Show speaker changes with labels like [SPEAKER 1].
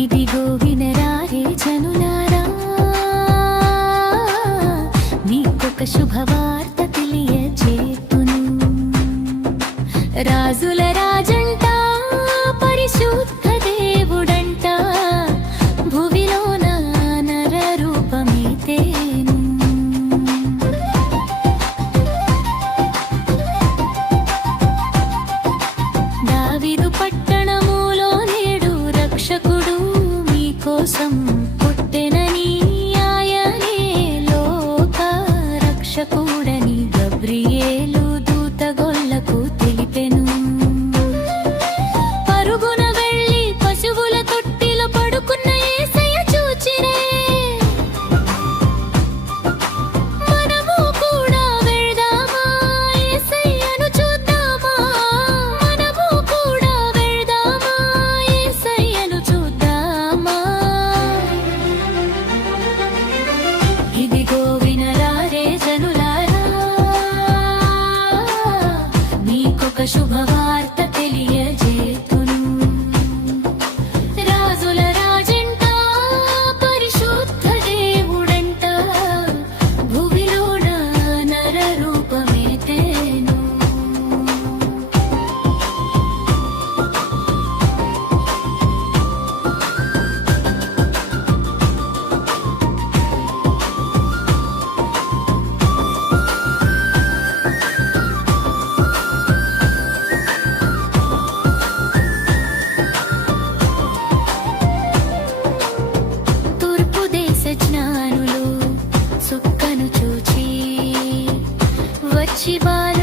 [SPEAKER 1] ఇదిగో వినరారే జనులారా నీకొక శుభవార్త తెలియచేతును. రాజుల 书法 বাঁচিবার